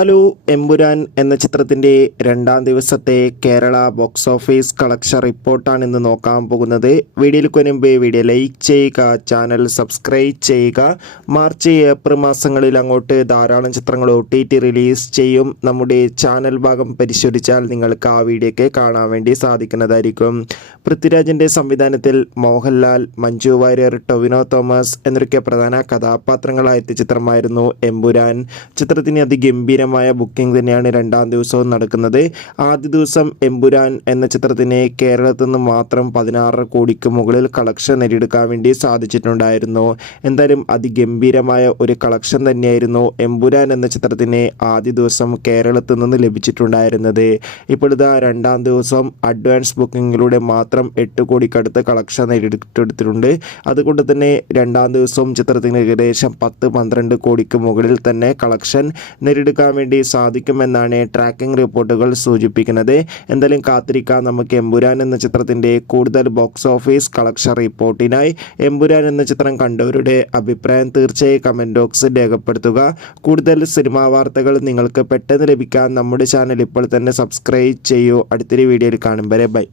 Hello Empuraan എന്ന ചിത്രത്തിൻ്റെ രണ്ടാം ദിവസത്തെ കേരള ബോക്സ് ഓഫീസ് കളക്ഷൻ റിപ്പോർട്ടാണ് ഇന്ന് നോക്കാൻ പോകുന്നത്. വീഡിയോയിൽ മുൻപ് വീഡിയോ ലൈക്ക് ചെയ്യുക, ചാനൽ സബ്സ്ക്രൈബ് ചെയ്യുക. മാർച്ച് ഏപ്രിൽ മാസങ്ങളിൽ അങ്ങോട്ട് ധാരാളം ചിത്രങ്ങൾ OTT റിലീസ് ചെയ്യും. നമ്മുടെ ചാനൽ ഭാഗം പരിശോധിച്ചാൽ നിങ്ങൾക്ക് ആ വീഡിയോയ്ക്ക് കാണാൻ വേണ്ടി സാധിക്കുന്നതായിരിക്കും. പൃഥ്വിരാജിൻ്റെ സംവിധാനത്തിൽ മോഹൻലാൽ, മഞ്ജു വാര്യർ, ടൊവിനോ തോമസ് എന്നൊക്കെ പ്രധാന കഥാപാത്രങ്ങളായ ചിത്രമായിരുന്നു എമ്പുരാൻ. ചിത്രത്തിന് അതിഗംഭീരമായ ബുക്കിംഗ് തന്നെയാണ് രണ്ടാം ദിവസവും നടക്കുന്നത്. ആദ്യ ദിവസം എമ്പുരാൻ എന്ന ചിത്രത്തിന് കേരളത്തിൽ നിന്ന് മാത്രം 16 കോടിക്ക് മുകളിൽ കളക്ഷൻ നേടിയെടുക്കാൻ വേണ്ടി സാധിച്ചിട്ടുണ്ടായിരുന്നു. എന്തായാലും അതിഗംഭീരമായ ഒരു കളക്ഷൻ തന്നെയായിരുന്നു എമ്പുരാൻ എന്ന ചിത്രത്തിന് ആദ്യ ദിവസം കേരളത്തിൽ നിന്ന് ലഭിച്ചിട്ടുണ്ടായിരുന്നത്. ഇപ്പോഴത്തെ രണ്ടാം ദിവസം അഡ്വാൻസ് ബുക്കിങ്ങിലൂടെ മാത്രം 8 കോടിക്കടുത്ത് കളക്ഷൻ നേടിയെടുത്തിട്ടുണ്ട്. അതുകൊണ്ട് തന്നെ രണ്ടാം ദിവസവും ചിത്രത്തിന് ഏകദേശം 10-12 കോടിക്ക് മുകളിൽ തന്നെ കളക്ഷൻ നേടിയെടുക്കാൻ വേണ്ടി സാധിക്കുമെന്നാണ് ട്രാക്കിംഗ് റിപ്പോർട്ടുകൾ സൂചിപ്പിക്കുന്നത്. എന്തായാലും കാത്തിരിക്കാം നമുക്ക് എമ്പുരാൻ എന്ന ചിത്രത്തിൻ്റെ കൂടുതൽ ബോക്സ് ഓഫീസ് കളക്ഷൻ റിപ്പോർട്ടിനായി. എമ്പുരാൻ എന്ന ചിത്രം കണ്ടവരുടെ അഭിപ്രായം തീർച്ചയായും കമൻറ്റ് ബോക്സിൽ രേഖപ്പെടുത്തുക. കൂടുതൽ സിനിമാ വാർത്തകൾ നിങ്ങൾക്ക് പെട്ടെന്ന് ലഭിക്കാൻ നമ്മുടെ ചാനൽ ഇപ്പോൾ തന്നെ സബ്സ്ക്രൈബ് ചെയ്യൂ. അടുത്തൊരു വീഡിയോയിൽ കാണും വരെ ബൈ.